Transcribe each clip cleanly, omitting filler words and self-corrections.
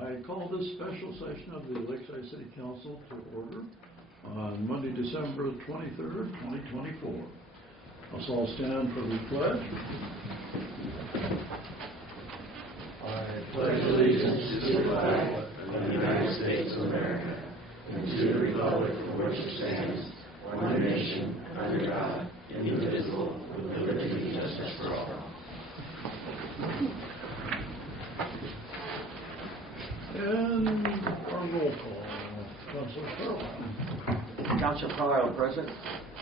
I call this special session of the Lakeside City Council to order on Monday, December 23rd, 2024. Let's all stand for the pledge. I pledge allegiance to the flag of the United States of America and to the republic for which it stands, one nation, under God, indivisible, with liberty and justice for all. And our roll call. Councilor Carlisle. Councilor Carlisle present.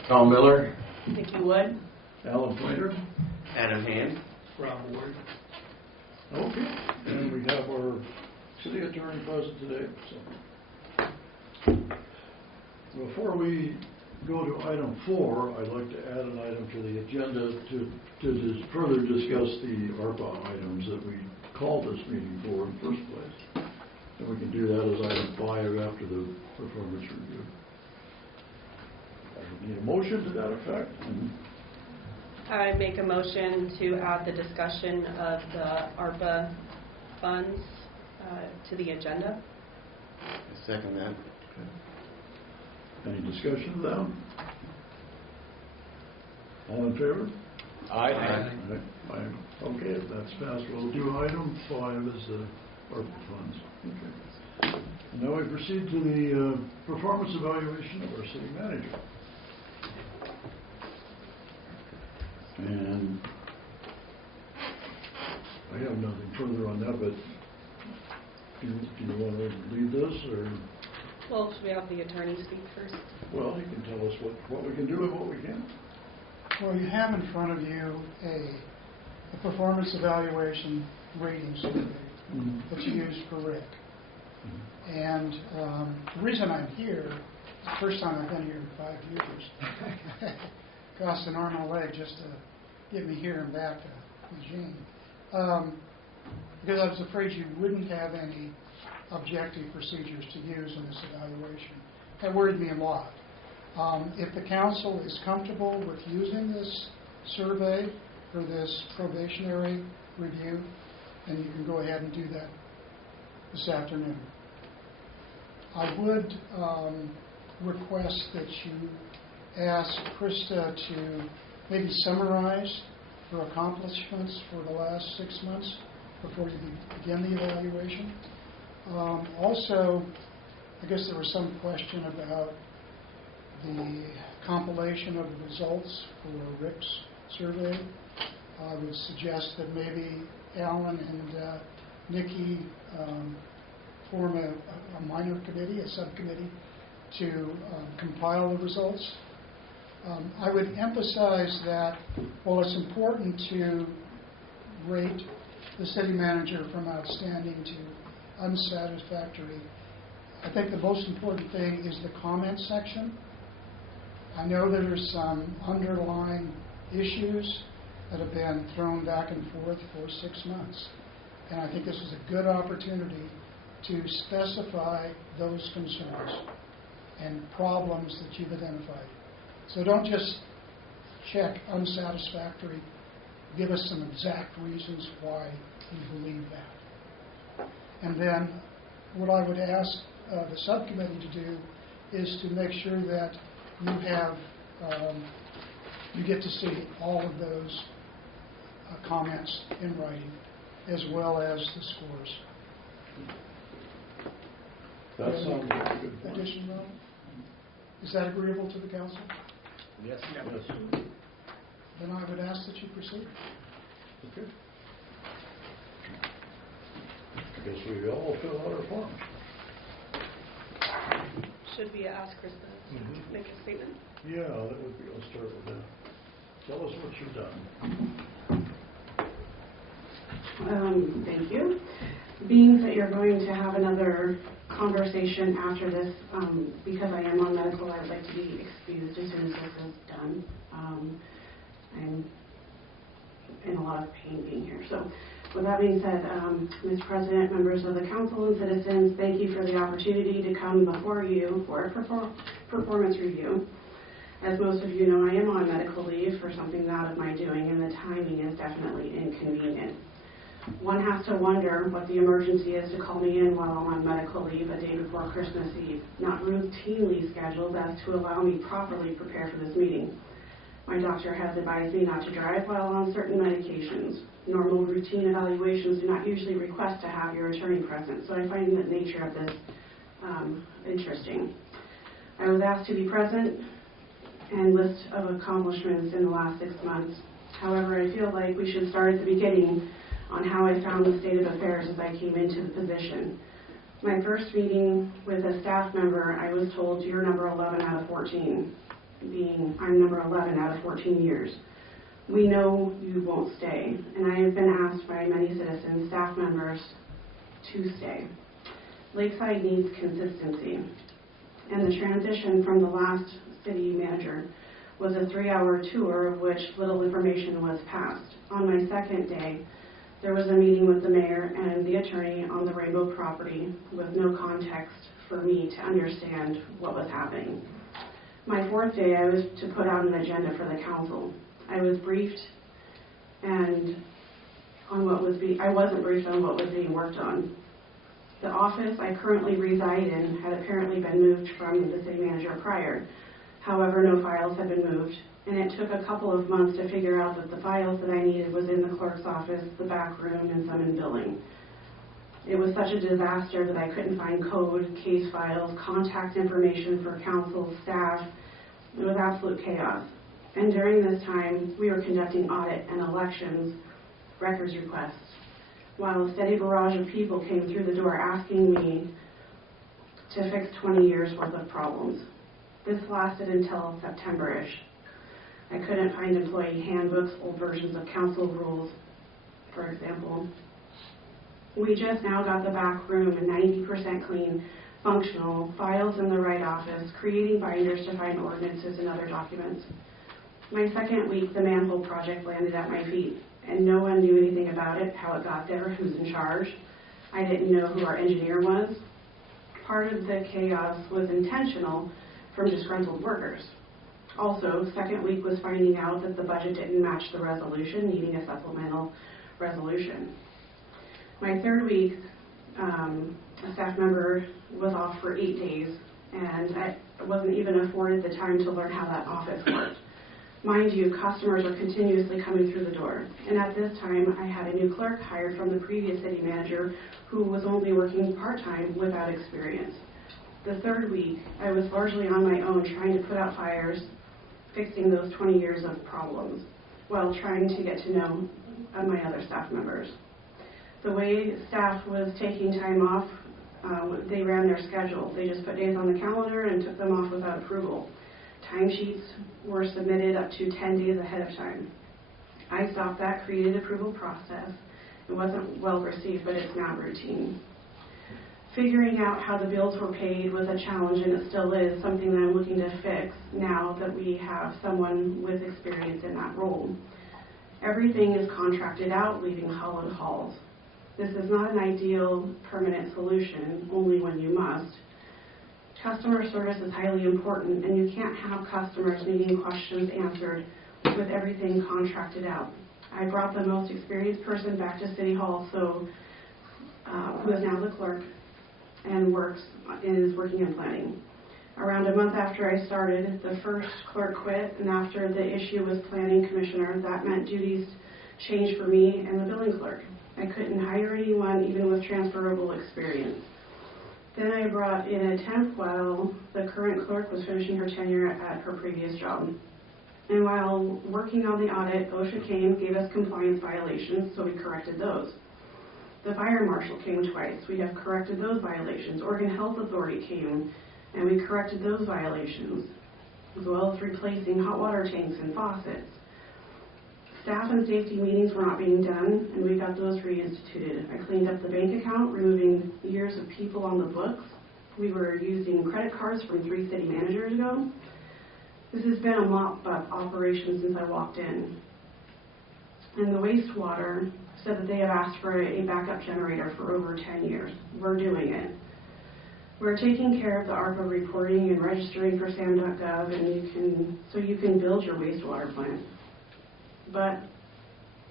Tom Miller. Vicki Wood. Alan Flater. Adam Hand. Rob Ward. Okay. And we have our city attorney present today. So before we go to item 4, I'd like to add an item to the agenda to further discuss the ARPA items that we called this meeting for in the first place. And we can do that as item 5 after the performance review. I need a motion to that effect. I make a motion to add the discussion of the ARPA funds to the agenda. I second that. Okay. Any discussion of that? All in favor? Aye. Aye. Okay, if that's passed, we'll do item 5 as the ARPA funds. Okay. And now we proceed to the performance evaluation of our city manager. And I have nothing further on that, but do you want to lead this, or? Well, should we have the attorney speak first? Well, you can tell us what we can do and what we can't. Well, you have in front of you a performance evaluation rating survey that you use for Rick. And the reason I'm here, it's the first time I've been here in 5 years. Cost an arm and a leg just to get me here and back to Eugene. Because I was afraid you wouldn't have any objective procedures to use in this evaluation. That worried me a lot. If the council is comfortable with using this survey for this probationary review, then you can go ahead and do that this afternoon. I would request that you ask Krista to maybe summarize her accomplishments for the last 6 months before you begin the evaluation. Also, I guess there was some question about the compilation of the results for Rick's survey. I would suggest that maybe Alan and Nikki form a minor committee, a subcommittee, to compile the results. I would emphasize that while it's important to rate the city manager from outstanding to unsatisfactory, I think the most important thing is the comment section. I know there's some underlying issues that have been thrown back and forth for 6 months. And I think this is a good opportunity to specify those concerns and problems that you've identified. So don't just check unsatisfactory. Give us some exact reasons why you believe that. And then what I would ask the subcommittee to do is to make sure that you have, you get to see all of those comments in writing, as well as the scores. That sounds like a good point. Addition, Rob? Is that agreeable to the council? Yes. Yes. Then I would ask that you proceed. Okay. I guess we all fill out our forms. Should we ask Krista to make a statement? Yeah, that would be. I'll start with that. Tell us what you've done. Thank you. Being that you're going to have another conversation after this, because I am on medical, I would like to be excused as soon as this is done. I'm in a lot of pain being here. So with that being said, Ms. President, members of the council and citizens, thank you for the opportunity to come before you for a performance review. As most of you know, I am on medical leave for something out of my doing, and the timing is definitely inconvenient. One has to wonder what the emergency is to call me in while I'm on medical leave a day before Christmas Eve, not routinely scheduled as to allow me properly prepare for this meeting. My doctor has advised me not to drive while on certain medications. Normal routine evaluations do not usually request to have your attorney present, so I find the nature of this interesting. I was asked to be present and list of accomplishments in the last 6 months. However, I feel like we should start at the beginning on how I found the state of affairs as I came into the position. My first meeting with a staff member, I was told, you're number 11 out of 14, being I'm number 11 out of 14 years. We know you won't stay, and I have been asked by many citizens, staff members, to stay. Lakeside needs consistency, and the transition from the last city manager was a 3-hour tour of which little information was passed. On my second day, there was a meeting with the mayor and the attorney on the Rainbow property with no context for me to understand what was happening. My fourth day, I was to put out an agenda for the council. I was briefed I wasn't briefed on what was being worked on. The office I currently reside in had apparently been moved from the city manager prior. However, no files had been moved, and it took a couple of months to figure out that the files that I needed was in the clerk's office, the back room, and some in billing. It was such a disaster that I couldn't find code, case files, contact information for council, staff. It was absolute chaos. And during this time, we were conducting audit and elections records requests, while a steady barrage of people came through the door asking me to fix 20 years worth of problems. This lasted until September-ish. I couldn't find employee handbooks, old versions of council rules, for example. We just now got the back room 90% clean, functional, files in the right office, creating binders to find ordinances and other documents. My second week, the manhole project landed at my feet, and no one knew anything about it, how it got there, who's in charge. I didn't know who our engineer was. Part of the chaos was intentional from disgruntled workers. Also, second week was finding out that the budget didn't match the resolution, needing a supplemental resolution. My third week, a staff member was off for 8 days, and I wasn't even afforded the time to learn how that office worked. Mind you, customers are continuously coming through the door, and at this time I had a new clerk hired from the previous city manager who was only working part-time without experience. The third week, I was largely on my own trying to put out fires, fixing those 20 years of problems, while trying to get to know my other staff members. The way staff was taking time off, they ran their schedule. They just put days on the calendar and took them off without approval. Timesheets were submitted up to 10 days ahead of time. I stopped that created approval process. It wasn't well received, but it's now routine. Figuring out how the bills were paid was a challenge, and it still is something that I'm looking to fix now that we have someone with experience in that role. Everything is contracted out, leaving hollowed halls. This is not an ideal permanent solution, only when you must. Customer service is highly important, and you can't have customers needing questions answered with everything contracted out. I brought the most experienced person back to City Hall, who is now the clerk and is working in planning. Around a month after I started, the first clerk quit, and after the issue was planning commissioner, that meant duties changed for me and the billing clerk. I couldn't hire anyone, even with transferable experience. Then I brought in a temp while the current clerk was finishing her tenure at her previous job. And while working on the audit, OSHA came, gave us compliance violations, so we corrected those. The fire marshal came twice. We have corrected those violations. Oregon Health Authority came, and we corrected those violations, as well as replacing hot water tanks and faucets. Staff and safety meetings were not being done, and we got those reinstituted. I cleaned up the bank account, removing years of people on the books. We were using credit cards from 3 city managers ago. This has been a mop-up operation since I walked in. And the wastewater said that they have asked for a backup generator for over 10 years. We're doing it. We're taking care of the ARPA reporting and registering for SAM.gov, and you can build your wastewater plant. But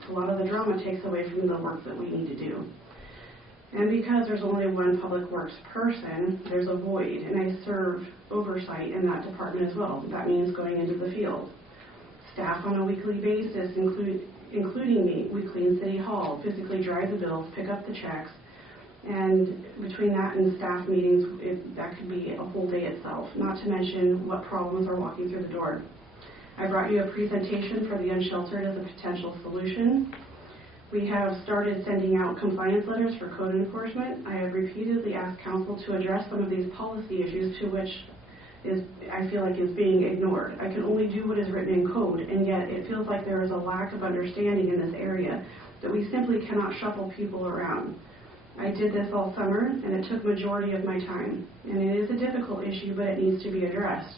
a lot of the drama takes away from the work that we need to do. And because there's only one public works person, there's a void, and I serve oversight in that department as well. That means going into the field. Staff on a weekly basis, including me, we clean City Hall, physically drive the bills, pick up the checks, and between that and staff meetings, that could be a whole day itself, not to mention what problems are walking through the door. I brought you a presentation for the unsheltered as a potential solution. We have started sending out compliance letters for code enforcement. I have repeatedly asked council to address some of these policy issues to which I feel like is being ignored. I can only do what is written in code, and yet it feels like there is a lack of understanding in this area that we simply cannot shuffle people around. I did this all summer, and it took majority of my time. And it is a difficult issue, but it needs to be addressed.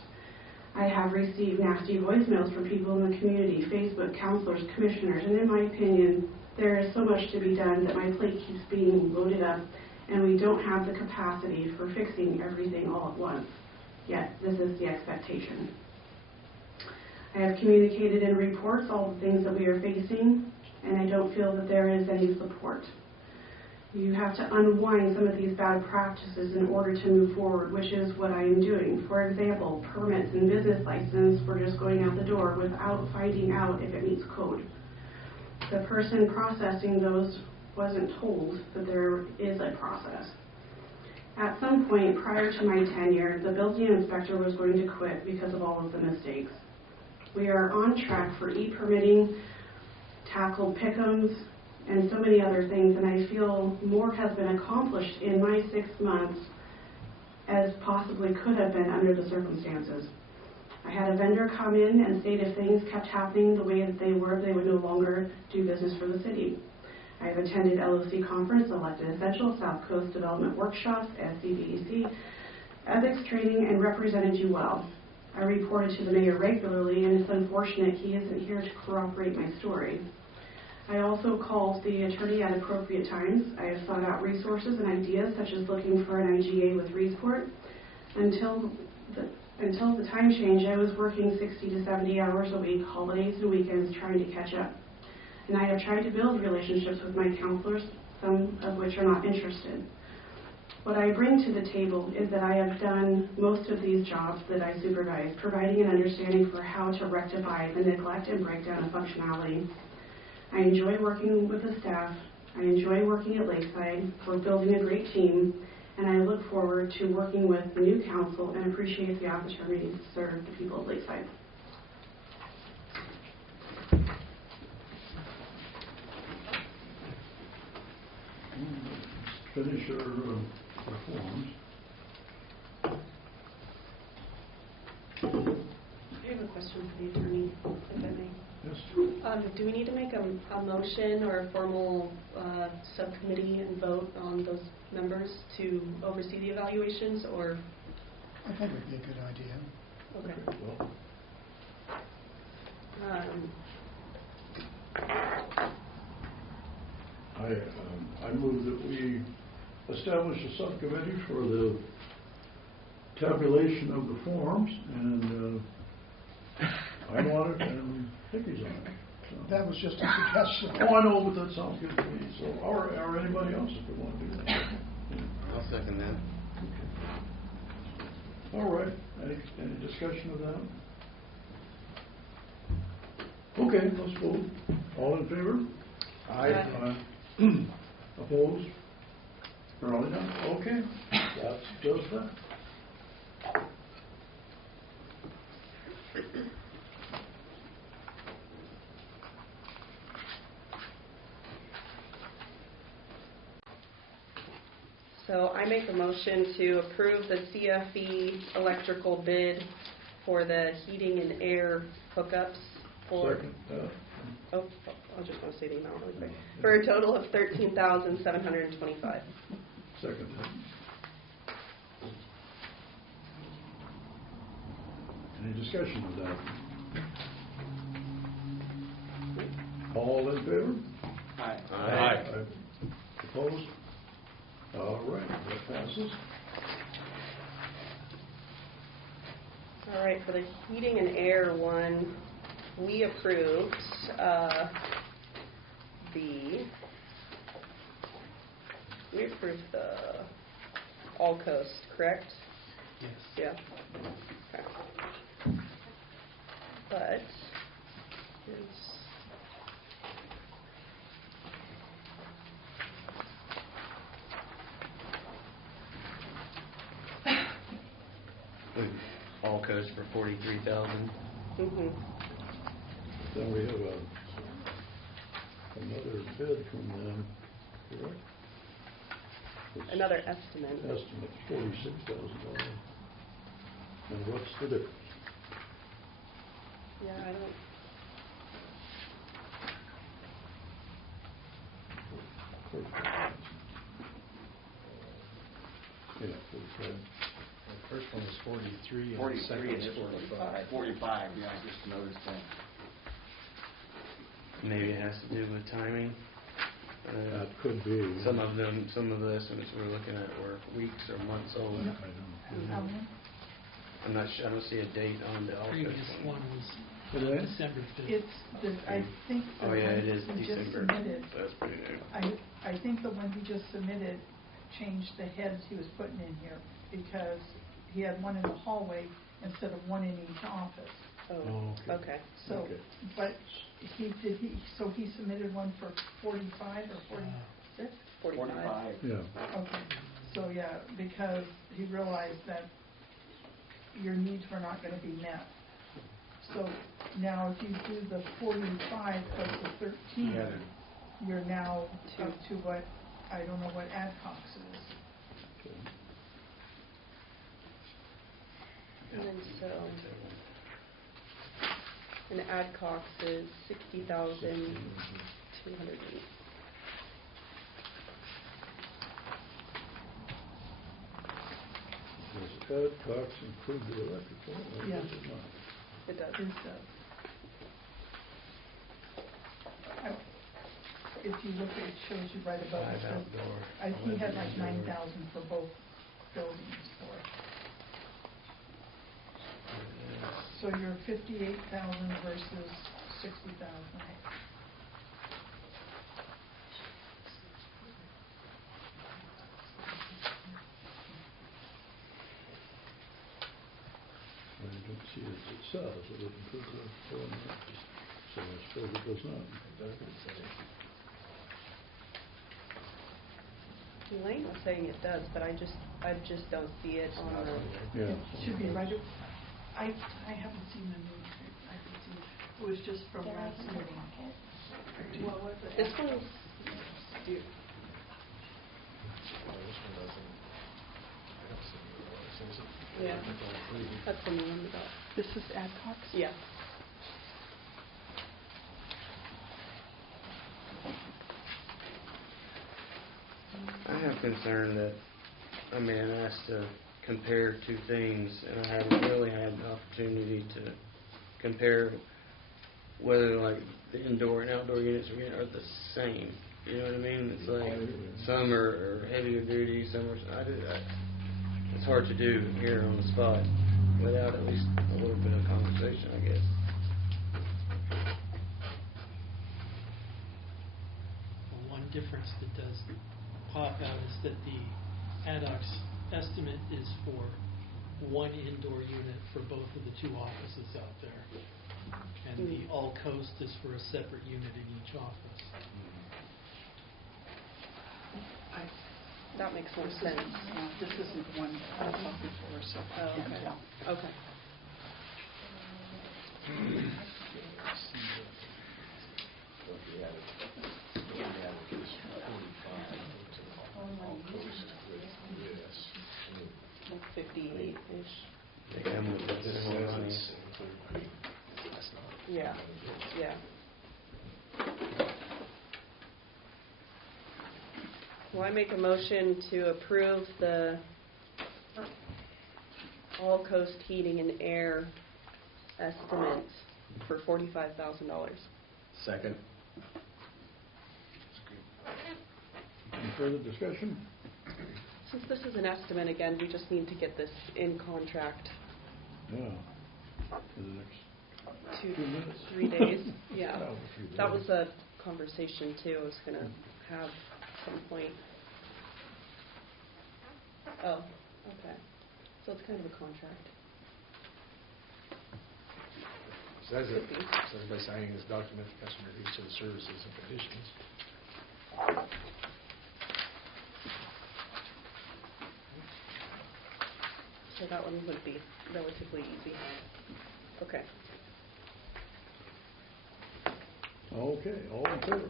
I have received nasty voicemails from people in the community, Facebook, counselors, commissioners, and in my opinion, there is so much to be done that my plate keeps being loaded up, and we don't have the capacity for fixing everything all at once. Yet, this is the expectation. I have communicated in reports all the things that we are facing, and I don't feel that there is any support. You have to unwind some of these bad practices in order to move forward, which is what I am doing. For example, permits and business license were just going out the door without finding out if it meets code. The person processing those wasn't told that there is a process. At some point prior to my tenure, the building inspector was going to quit because of all of the mistakes. We are on track for e-permitting, tackled pick'ems, and so many other things, and I feel more has been accomplished in my 6 months as possibly could have been under the circumstances. I had a vendor come in and state if things kept happening the way that they were, they would no longer do business for the city. I have attended LOC conference, elected essentials, South Coast Development Workshops, SCBEC, ethics training, and represented you well. I reported to the mayor regularly, and it's unfortunate he isn't here to corroborate my story. I also called the attorney at appropriate times. I have sought out resources and ideas, such as looking for an IGA with Reesport. Until the time change, I was working 60 to 70 hours a week, holidays and weekends, trying to catch up. And I have tried to build relationships with my counselors, some of which are not interested. What I bring to the table is that I have done most of these jobs that I supervise, providing an understanding for how to rectify the neglect and breakdown of functionality. I enjoy working with the staff. I enjoy working at Lakeside. We're building a great team, and I look forward to working with the new council and appreciate the opportunity to serve the people of Lakeside. Finish our forms. I have a question for the attorney, if I may. Yes. Do we need to make a motion or a formal subcommittee and vote on those members to oversee the evaluations, or? I think it would be a good idea. Okay. Well, I move that we establish a subcommittee for the tabulation of the forms, and I'm on it, and Vicky's on it. So. That was just a suggestion. Oh, I know, but that sounds good to me. So, or anybody else if they want to do that. I'll second that. Okay. All right. Any discussion of that? Okay, let's vote. All in favor? Aye. Opposed? Apparently not. Okay, that's just that. So I make a motion to approve the CFE electrical bid for the heating and air hookups for. Second. Oh, I just want to say the amount really quick. For a total of $13,725. Second. Any discussion of that? All in favor? Aye. Opposed? All right, that passes. All right, for the heating and air one, we approved the All Coast, correct? Yes. Yeah. Okay. But All coast for 43,000. Then we have another bid from them, correct? It's another estimate. Estimate $46,000. And what's the difference? Yeah, I don't. Yeah, 45. The first one was 43, and the 43 second and was this one 45. 45, yeah, I just noticed that. Maybe it has to do with timing. That could be. Some of the estimates we're looking at were weeks or months old. I don't know. I'm not sure. I don't see a date on the all coast Previous one was Today? December 5th. It's, I think the Oh yeah, one it is he just December. submitted, So that's pretty new. I think the one he just submitted changed the heads he was putting in here because he had one in the hallway instead of one in each office. Oh, Oh, okay. So, Okay. but he submitted one for 45 or 46? 45. Yeah. Okay, so yeah, because he realized that your needs were not going to be met. So now if you do the 45 plus the 13, Yeah. you're now up to what, I don't know what Adcox is. Okay. And then and Adcox is 60,208. Does Adcox include the electrical? Or Yeah. does it not? It does. If you look, it shows you right above it. 5 outdoor. He had like 11 9,000 for both buildings for it. So you're 58,000 versus 60,000. I don't see it itself, it would include the foreign markets. So I suppose it does not. Elaine was saying it does, but I just don't see it on the. Yeah. It should be right. I haven't seen the new, I haven't seen, it was just from last meeting. What was it? This one's. Yeah. That's the new one about. This is Adcox? Yeah. I have concern that I'm being asked to compare two things, and I haven't really had an opportunity to compare whether like the indoor and outdoor units are the same. You know what I mean? It's like some are heavier duty, some are. It's hard to do here on the spot without at least a little bit of conversation, I guess. Well, one difference that does pop out is that the ADOX estimate is for one indoor unit for both of the two offices out there. And the All Coast is for a separate unit in each office. That makes more sense. This isn't one I saw before, so I Oh, can't okay. tell. Okay. Like 58-ish. They come with a bit more money. Yeah. Yeah. Well, I make a motion to approve the All Coast Heating and Air estimate for $45,000. Second. Any further discussion? Since this is an estimate, again, we just need to get this in contract. Yeah. in the next 2, 2 minutes? 3 days, yeah. Oh, a few That days. was a conversation too, I was gonna have some point. Oh, okay. So it's kind of a contract. Says it, Could be. says by signing this document, the customer agrees to the services and conditions. So that one would be relatively easy. Okay. Okay, all in favor?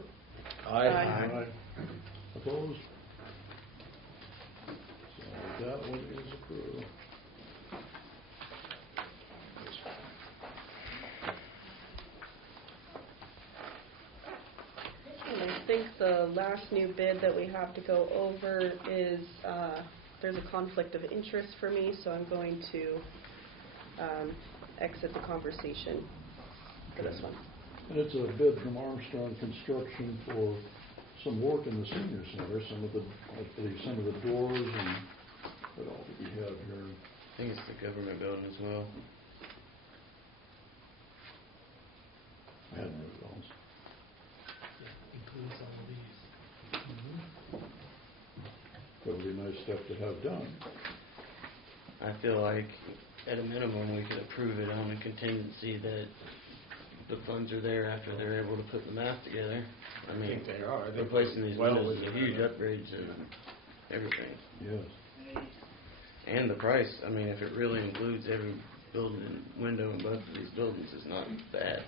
Aye. Opposed? So that one is approved. And I think the last new bid that we have to go over is, there's a conflict of interest for me, so I'm going to exit the conversation for this one. And it's a bid from Armstrong Construction for some work in the senior center, some of the, I believe, some of the doors and what all do we have here? I think it's the government building as well. I hadn't read it all. Includes all these. That would be a nice stuff to have done. I feel like at a minimum we could approve it on the contingency that the funds are there after they're able to put the math together. I I mean, think they are. I think replacing these well windows is a within huge our- upgrade to everything. Yes. And the price, I mean, if it really includes every building, window in both of these buildings, it's not bad.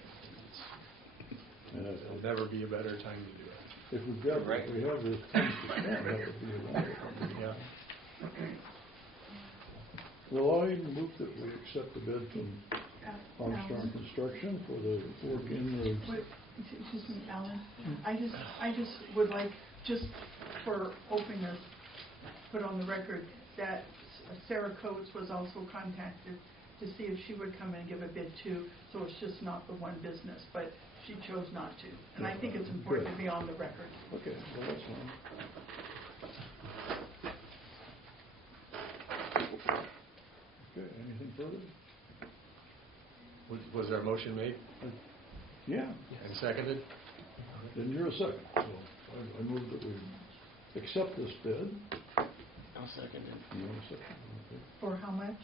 And There'll never be a better time to do it. if we've got, Right. if we have this thing to spend, that would be a wonderful. Yeah. Well, I move that we accept the bid from Armstrong Construction for the work in the, Wait, excuse me, Alan, I just would like, just for openness, put on the record that Sarah Coates was also contacted to see if she would come and give a bid too, so it's just not the one business, but she chose not to. And I think it's important to be on the record. okay, well, that's fine. Okay, anything further? Was there a motion made Yeah, and seconded? then you're a second. So I move that we accept this bid. I'll second it. You want a second? Okay. For how much?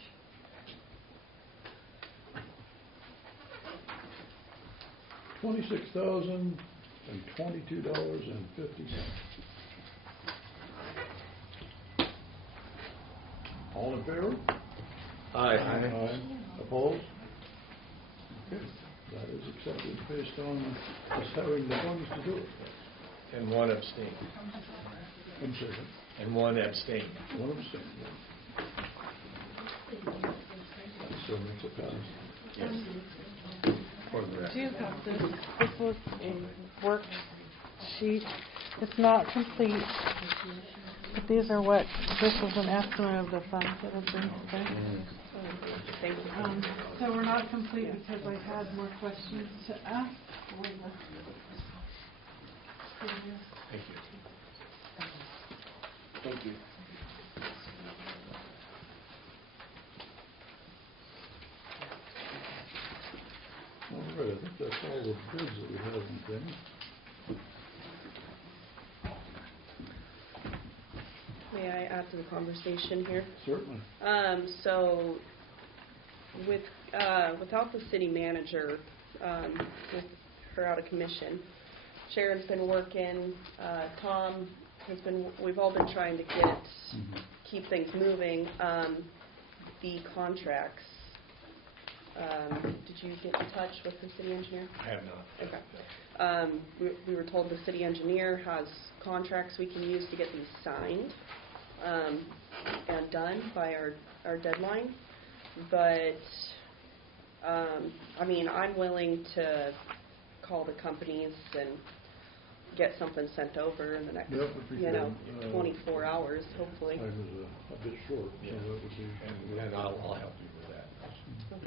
$26,022.50. All in favor? Aye. Opposed? Okay, that is accepted based on us having the funds to do it. And one abstain. I'm second. And one abstain. One abstain. That still makes it pass. Yes. For the record. Do you have this? This was a worksheet. It's not complete, but these are what, this was an estimate of the funds that have been spent. Thank you. So we're not complete because I had more questions to ask. Thank you. Thank you. All right, I think that's all the bids that we have and things. May I add to the conversation here? Certainly. So without the city manager, with her out of commission, Sharon's been working, Tom has been, we've all been trying to keep things moving. The contracts, did you get in touch with the city engineer? I have not. Okay. We were told the city engineer has contracts we can use to get these signed and done by our deadline. But, I mean, I'm willing to call the companies and get something sent over in the next, That would be good. 24 hours, hopefully. Time is a bit short, so that would be. And I'll help you with that.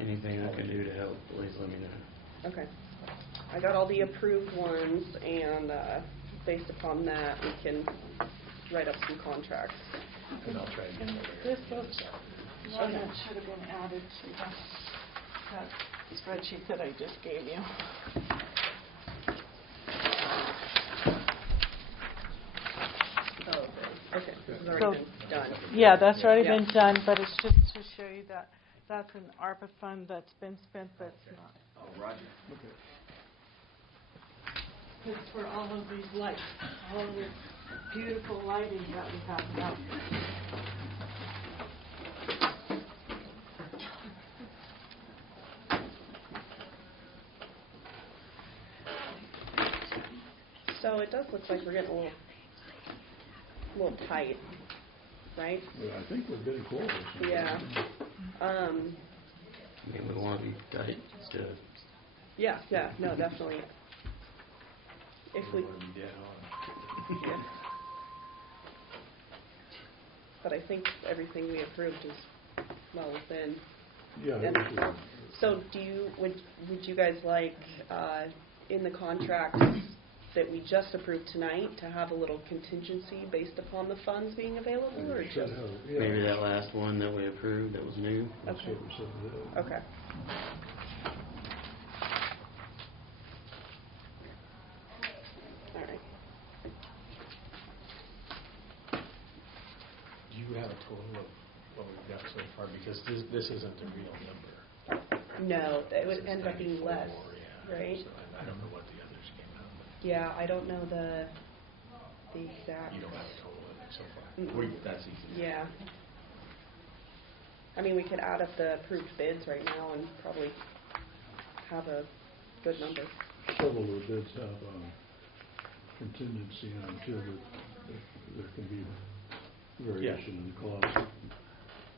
Anything I can do to help, please let me know. Okay. I got all the approved ones, and based upon that, we can write up some contracts. And I'll try to get And another. this was one that should have been added to that spreadsheet that I just gave you. Oh, okay, this has already So- been done. Yeah, that's already Yeah. been done, but it's just to show you that that's an ARPA fund that's been spent, but it's not. Oh, Roger. Okay. It's for all of these lights, all of this beautiful lighting that we have now. So it does look like we're getting a little tight, right? Well, I think we're getting close. Yeah. I mean, we want to be tight to, Yeah, no, definitely. If we, yeah. But I think everything we approved is well within. Yeah. And so would you guys like, in the contract that we just approved tonight, to have a little contingency based upon the funds being available, or just? maybe that last one that we approved that was new. That's Okay. what we said, yeah. Okay. All right. Do you have a total of what we've got so far? Because this isn't a real number. No, it would This is end up being 94, less, yeah. right? So I don't know what the others came out with. Yeah, I don't know the exact. You don't have a total of it so far. That's easy. Yeah. I mean, we could add up the approved bids right now and probably have a good number. Several of the bids have contingency on too, that there can be variation in the cost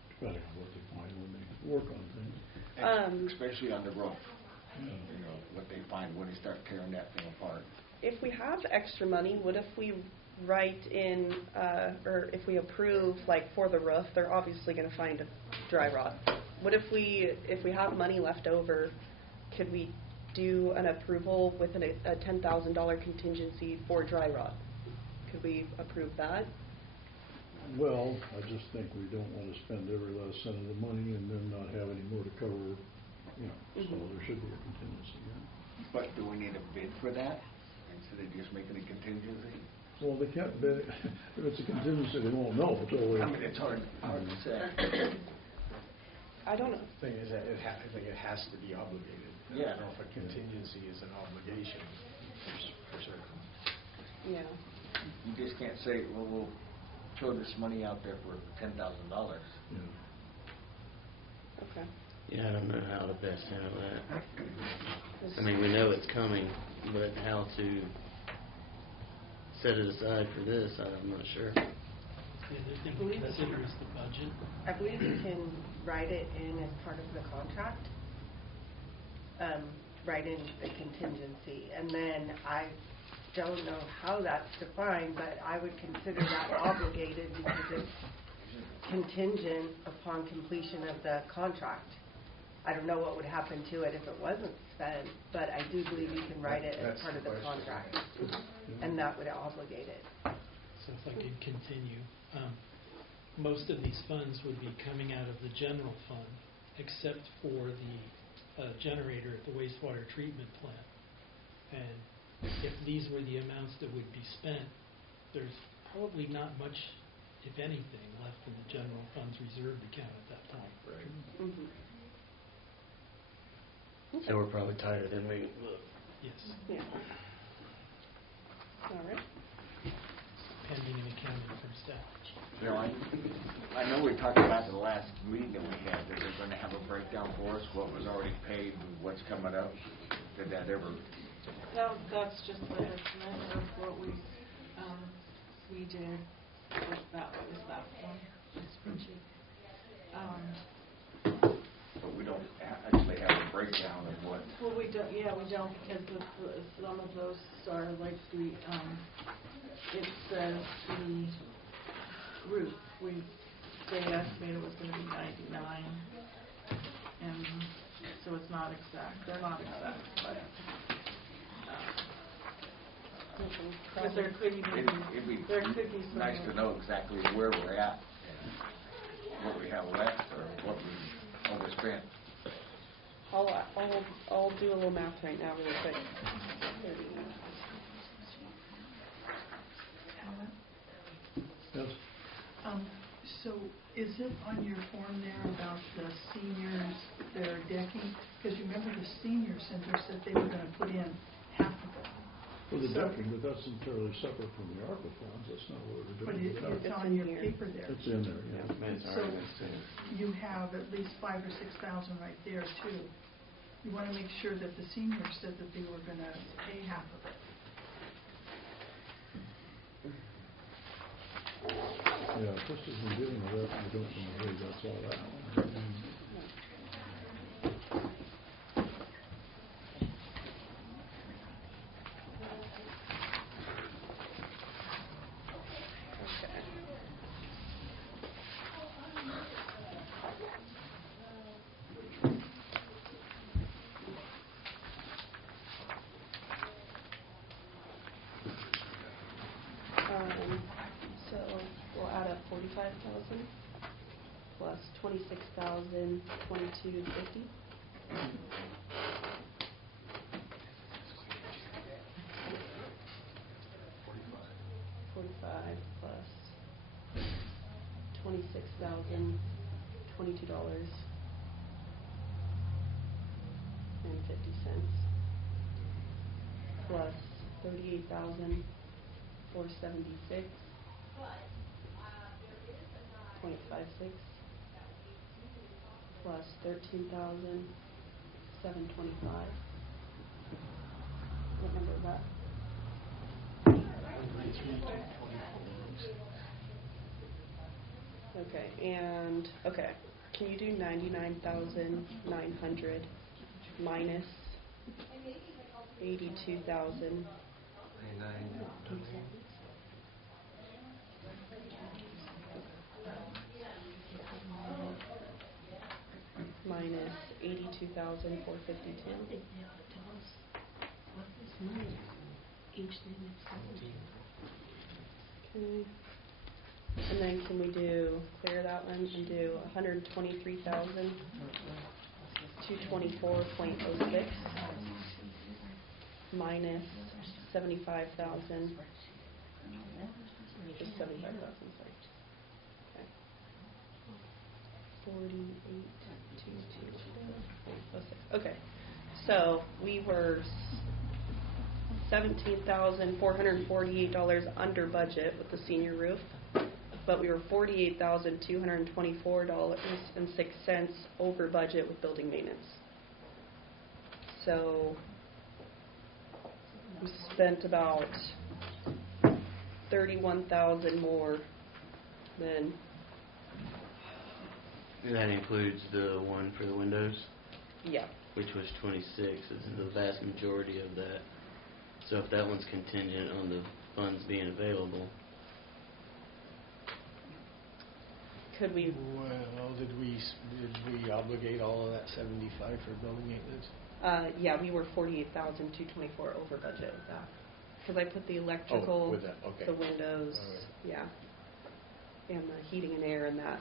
depending on what they find when they work on things. Especially on the roof, Yeah. you know, what they find when they start tearing that thing apart. If we have extra money, what if we write in, or if we approve, like for the roof, they're obviously going to find a dry rot. What if we have money left over, could we do an approval with a $10,000 contingency for dry rot? Could we approve that? Well, I just think we don't want to spend every last cent of the money and then not have any more to cover, you know, so there should be a contingency, yeah. But do we need a bid for that instead of just making a contingency? Well, they can't bid, if it's a contingency, they won't know until we. I mean, it's hard to say. I don't know. The thing is that I think it has to be obligated. Yeah. I don't know if a contingency is an obligation for certain. Yeah. You just can't say, well, we'll throw this money out there for $10,000. Yeah. Okay. Yeah, I don't know how to best handle that. I mean, we know it's coming, but how to set it aside for this, I'm not sure. The other thing to consider is the budget. I believe you can write it in as part of the contract, write in the contingency, and then I don't know how that's defined, but I would consider that obligated because it's contingent upon completion of the contract. I don't know what would happen to it if it wasn't spent, but I do believe you can write it as part of the contract, and that would obligate it. So if I could continue, most of these funds would be coming out of the general fund, except for the generator at the wastewater treatment plant. And if these were the amounts that would be spent, there's probably not much, if anything, left in the general fund's reserve account at that time. Right. Mm-hmm. So we're probably tighter than we look. Yes, Yeah. All right. pending an accounting from staff. You know, I know we talked about the last meeting that we had, that they're going to have a breakdown for us, what was already paid and what's coming up. Did that ever? No, that's just the estimate of what we did with that one, this spreadsheet. But we don't actually have a breakdown of what. Well, we don't, because some of those are like the, it says the roof, they estimated it was gonna be 99, and so it's not exact, they're not exact, but there could be, It'd be there could be some. nice to know exactly where we're at, and what we have left, or what we overspent. I'll do a little math right now really quick. 30. Yes. So is it on your form there about the seniors, their decking? Because you remember the senior center said they were going to put in half of it. For the decking, but that's entirely separate from the ARPA funds, that's not what we're But doing. it's It's on in your here. paper there. It's in there, yeah. So you have at least 5,000 or 6,000 right there too. You want to make sure that the seniors said that they were going to pay half of it. Yeah, Chris has been dealing with that, we don't know where he got all that. Okay. So we'll add up 45,000 plus 26,000, 2250. 45 plus $26,000, $22.50 plus 38,476. 0.56 plus 13,725. What number is that? Okay, and okay, can you do 99,900 minus 82,000? Minus 82,452. Okay. And then can we clear that one and do 123,224.06 minus 75,000. Just 75,000, sorry. Okay. 48,224.06. Okay. So we were $17,448 under budget with the senior roof, but we were $48,224.06 over budget with building maintenance. So we spent about $31,000 more than. That includes the one for the windows, Yeah. which was 26. This is the vast majority of that. So if that one's contingent on the funds being available. Could we? Well, did we obligate all of that 75 for building maintenance? Yeah, we were 48,224 over budget with that. Because I put the electrical, with that, okay. the windows, All right. yeah, and the heating and air and that.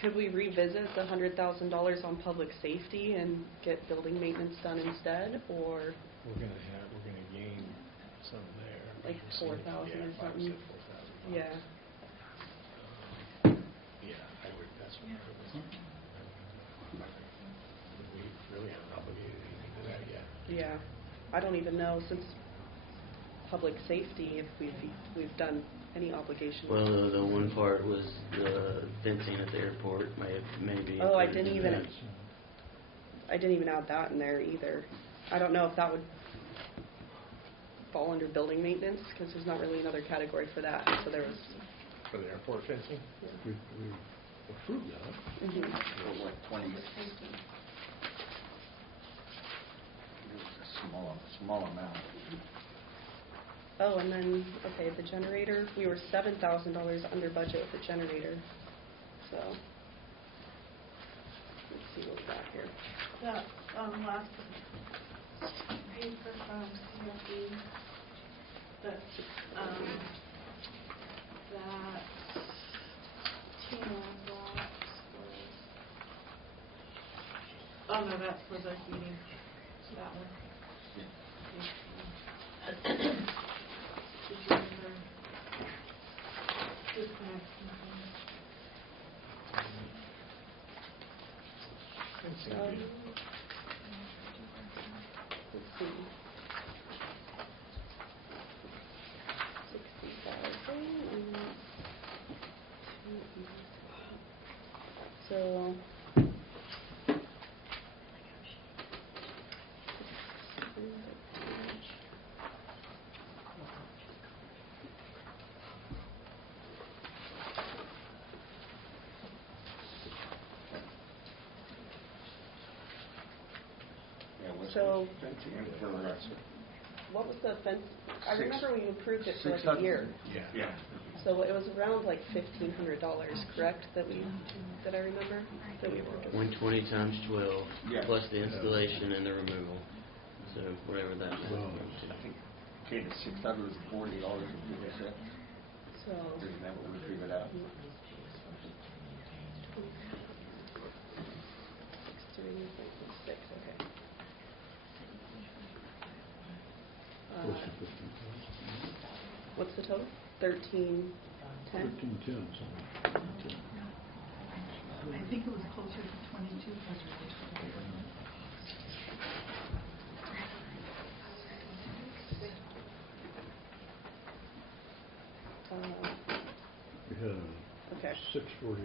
Could we revisit the $100,000 on public safety and get building maintenance done instead, or? We're gonna gain some there. Like 4,000 or something. 4,000. Yeah. Yeah, I would. That's what I would. We really haven't obligated anything to that yet. Yeah, I don't even know since public safety if we've done any obligation. Well, the one part was the fencing at the airport. Maybe. Oh, I didn't even add that in there either. I don't know if that would fall under building maintenance because there's not really another category for that. So there was. For the airport fencing? We approved that. Mm-hmm. It was like 20. It was a small amount. Oh, and then okay, the generator. We were $7,000 under budget with the generator. So let's see what we got here. That last paper from CFE, that Tina got was Oh, no, that's for the heating, that one. Did you remember disconnect something? Let's see. 60,000. So. So, what was the fence? I remember we approved it for like a year. Yeah. So it was around like $1,500, correct? That I remember that we approved it. 120 times 12, Yeah. plus the installation and the removal. So whatever that is. I think, okay, the $640 and 50 cents. So. Isn't that what we figured out? 6, okay. Close to 15,000. What's the total? 1310? 1310, something. I think it was closer to 22. We had a Okay. 640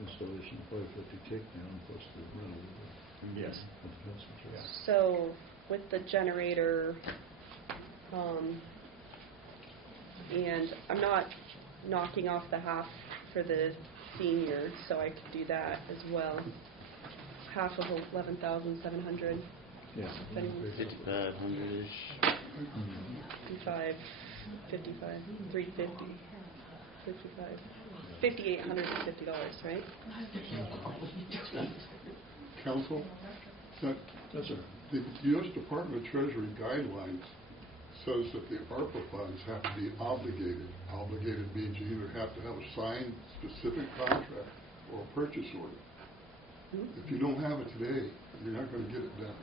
installation, 550 takedown, plus the rental. Yes. With the fence material. So with the generator, and I'm not knocking off the half for the senior, so I could do that as well. Half of 11,700. Yeah. If anyone- 500-ish. 55, 350, 55, $5,850, right? Council, That's a, the U.S. Department of Treasury guidelines says that the ARPA funds have to be obligated. Obligated means you either have to have a signed specific contract or a purchase order. If you don't have it today, you're not going to get it done.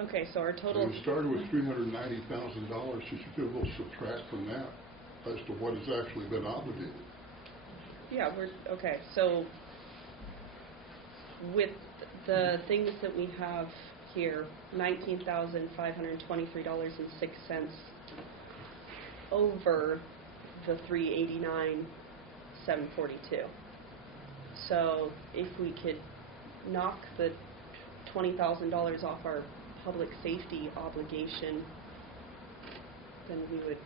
Okay, so our total. And you started with $390,000. You should be able to subtract from that as to what has actually been obligated. Yeah, okay. So with the things that we have here, $19,523.06 over the $389,742. So if we could knock the $20,000 off our public safety obligation, then we would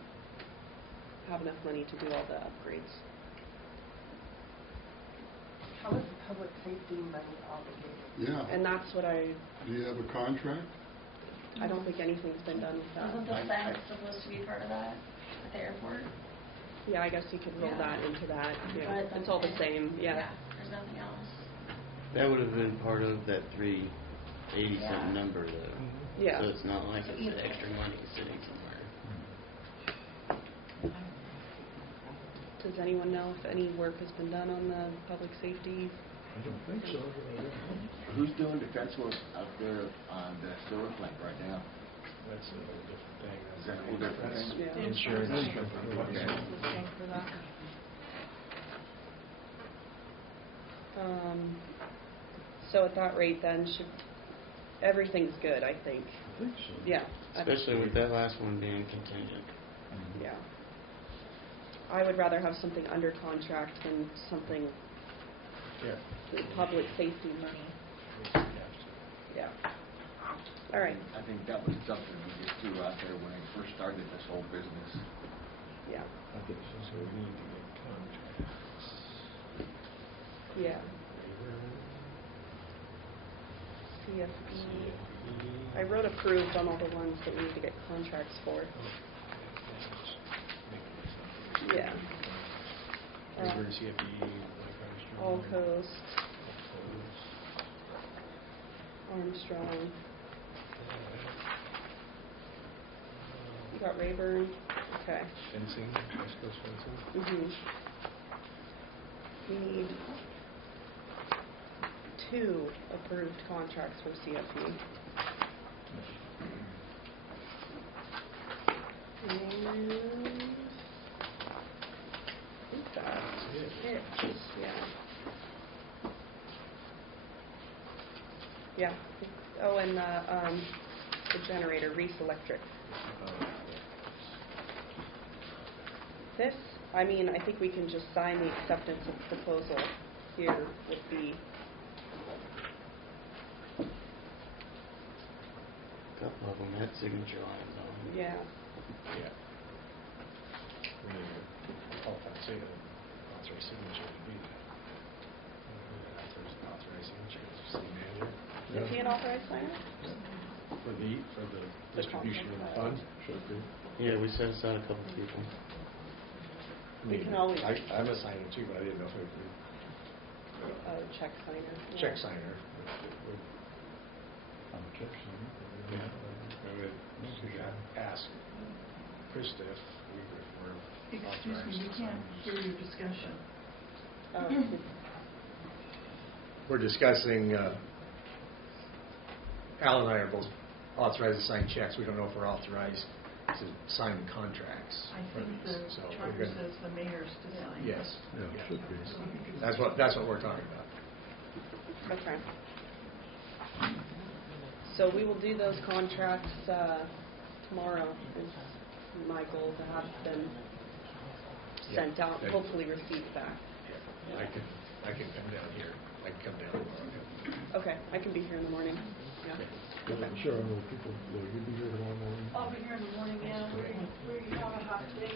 have enough money to do all the upgrades. How is the public safety money obligated? Yeah. And that's what Do you have a contract? I don't think anything's been done with that. Isn't the fence supposed to be part of that at the airport? Yeah, I guess you could roll Yeah. that into that. Yeah. But It's all the same, yeah. There's nothing else. That would have been part of that 380 Yeah. something number though. Yeah. So it's not like So it's either- extra money sitting somewhere. Does anyone know if any work has been done on the public safety? I don't think so, but I don't know. Who's doing defense work out there on the sewer plant right now? That's a whole different thing. Is that a whole different That's thing? Yeah. Insurance. Okay. Let's pay for that. So at that rate then, everything's good, I think. I think so. Yeah. Especially with that last one being contingent. Yeah. I would rather have something under contract than something Yeah. with public safety money. Yeah. All right. I think that was something we just threw out there when I first started this whole business. Yeah. I think So so. we need to get contracts. Yeah. CFE. I wrote approved on all the ones that we need to get contracts for. Yeah. River, CFE, Lake Armstrong. All Coast, All Coast. Armstrong. You got Rayburn. Okay. Fencing, West Coast fencing. We need 2 approved contracts from CFE. And I think that's it. Yeah. Oh, and the generator, Reese Electric. This, I mean, I think we can just sign the acceptance of proposal here with the, Couple of them had signature lines on them. yeah. Yeah. We need to, authorize signature to be authorized signature as city manager. Is he an authorized signer? For the distribution of the fund. Should be. Yeah, we set aside a couple people. We can always- I'm a signer too, but I didn't know if it would Check signer. Yeah. check signer. I'm a check signer. Yeah. We got asked Krista if we were Excuse authorized me, we to can't sign hear these. your discussion. Oh, We're discussing, Al and I are both authorized to sign checks. We don't know if we're authorized to sign contracts. I for think these. the So we're charter gonna- says the mayor's to sign. Yes. Yeah, should be. That's what we're talking about. okay. So we will do those contracts tomorrow. Is my goal to have them sent out, Yeah. hopefully received back. I can come down here. I can come down tomorrow. Okay, I can be here in the morning. Yeah. Okay. Sharon, will people, will you be here tomorrow morning? I'll be here in the morning, yeah, we have a half day.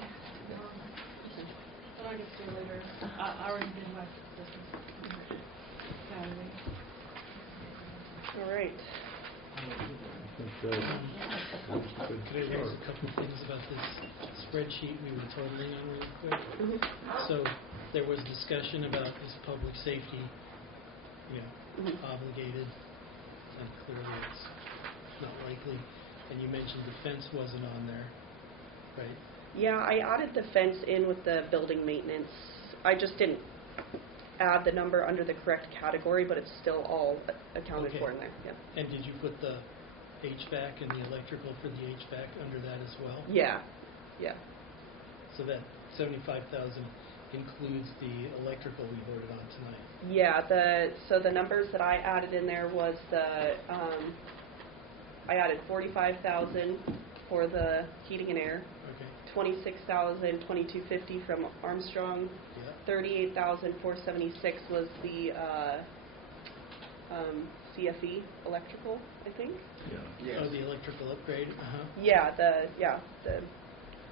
But I can stay later. I already did my business. Saturday. All right. I think Could I ask a couple of things about this spreadsheet we were totaling on really quick? Mhm. So there was discussion about is public safety, Mhm. obligated, and clearly it's not likely. And you mentioned defense wasn't on there, right? Yeah, I added the fence in with the building maintenance. I just didn't add the number under the correct category, but it's still all accounted Okay. for in there. Yeah. And did you put the HVAC and the electrical for the HVAC under that as well? Yeah. Yeah. So that 75,000 includes the electrical we voted on tonight. Yeah, so the numbers that I added in there was I added 45,000 for the heating and air, Okay. 26,000, 2250 from Armstrong, Yeah. 38,476 was the CFE electrical, I think. Yeah. Oh, the electrical upgrade.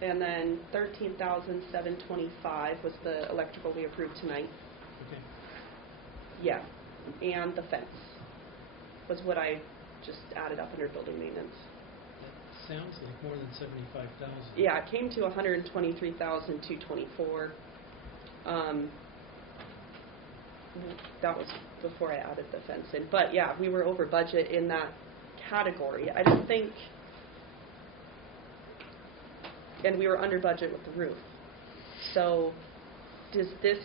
And then 13,725 was the electrical we approved tonight. Okay. Yeah, and the fence was what I just added up under building maintenance. That sounds like more than 75,000. Yeah, it came to 123,224. That was before I added the fence in. But yeah, we were over budget in that category. I don't think, and we were under budget with the roof. So does this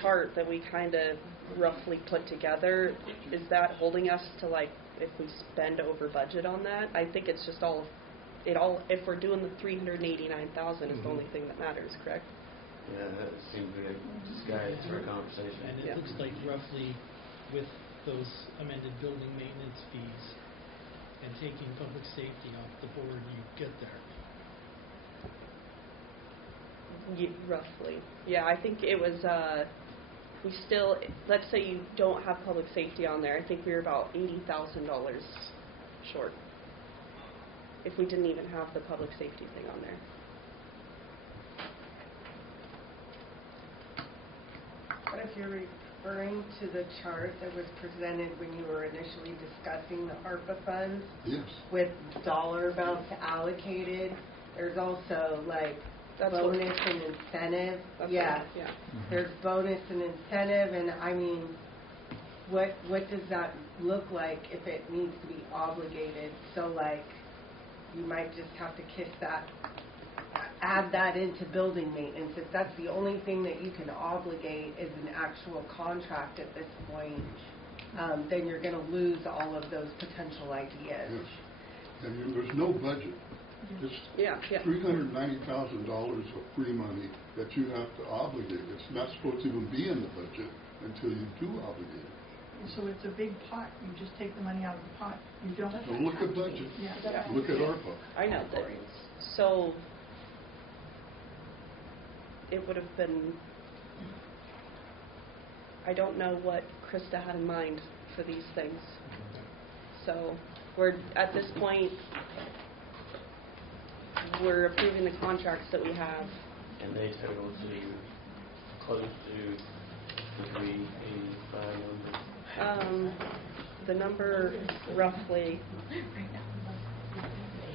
chart that we kind of roughly put together, is that holding us to, like, if we spend over budget on that? I think it's just if we're doing the 389,000 is the only thing that matters, correct? Yeah, that seems like a disguise for a conversation. And it Yeah. looks like roughly with those amended building maintenance fees and taking public safety off the board, you get there. Roughly. Yeah, I think it was, we still, let's say you don't have public safety on there, I think we were about $80,000 short if we didn't even have the public safety thing on there. But if you're referring to the chart that was presented when you were initially discussing the ARPA funds Yes. with dollar amounts allocated, there's also like That's what- bonus and incentive. That's Yeah, what- yeah. there's bonus and incentive, and I mean, what does that look like if it needs to be obligated? So like, you might just have to add that into building maintenance. If that's the only thing that you can obligate is an actual contract at this point, then you're going to lose all of those potential ideas. Yes. And there's no budget. It's Yeah. $390,000 of free money that you have to obligate. It's not supposed to even be in the budget until you do obligate it. So it's a big pot, you just take the money out of the pot, you don't. Don't look at budget. Yeah. Look at ARPA. I know that. So it would have been, I don't know what Krista had in mind for these things. So we're, at this point, we're approving the contracts that we have. And they total to close to 385 numbers. The number roughly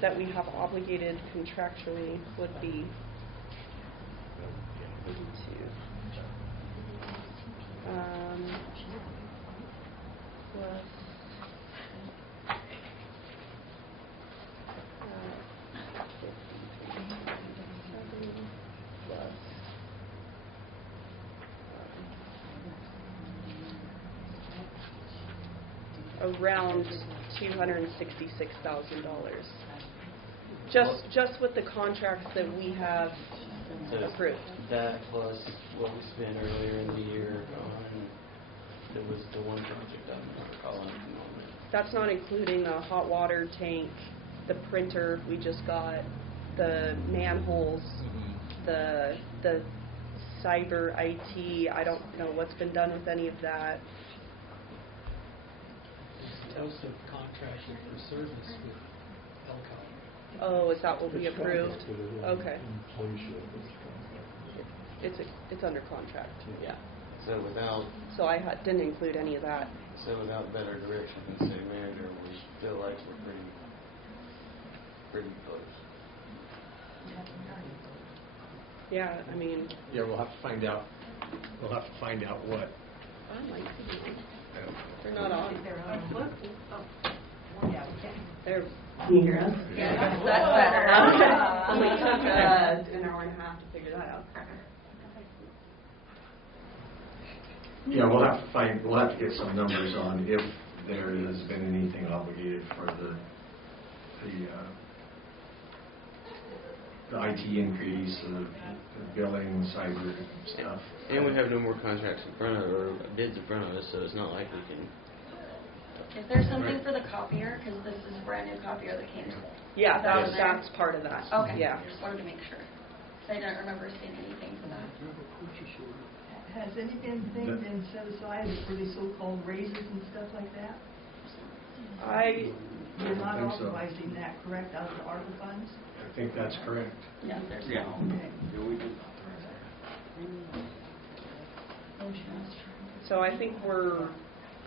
that we have obligated contractually would be plus around $266,000. Just with the contracts that we have approved. That plus what we spent earlier in the year on, there was the one project I'm recalling at the moment. That's not including the hot water tank, the printer we just got, the manholes, the cyber IT. I don't know what's been done with any of that. Also contracted for service with Elcott. Oh, is that what we approved? Okay. It's under contract. Yeah. So without Didn't include any of that. So without better direction than city manager, we feel like we're pretty close. Yeah, I mean. Yeah, we'll have to find out. We'll have to find out what. I might be. They're not on. They're. Can you hear us? Yeah, that's better. We took an hour and a half to figure that out. Yeah, we'll have to get some numbers on if there has been anything obligated for the IT increase, the billing, cyber stuff. And we have no more contracts in front of, or bids in front of us, so it's not like we can. Is there something for the copier? Because this is a brand new copier that came today. Yeah, Is that that's part of that. Okay. Yeah. Just wanted to make sure. I don't remember seeing anything for that. Has anything been set aside for these so-called raises and stuff like that? You're not think so. authorizing that, correct, out of the ARPA funds? I think that's correct. Yeah, there's Yeah. no. Okay. So I think we're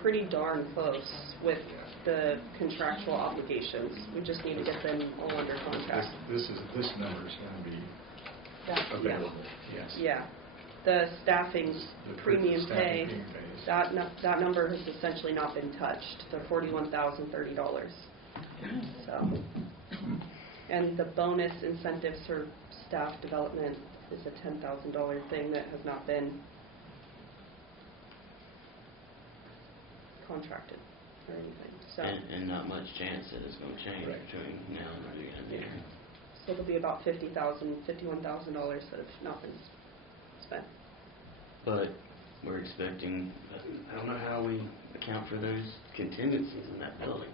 pretty darn close with the contractual obligations. We just need to get them all under contract. This number is going to be available. Yes. Yeah. The staffing The premium staffing pay, premium pay is- that number has essentially not been touched. The $41,030. So, and the bonus incentives for staff development is a $10,000 thing that has not been contracted or anything. So, And not much chance that it's going to change between now and the end of the year. so there'll be about $51,000 that have not been spent. But we're expecting, I don't know how we account for those contingencies in that building.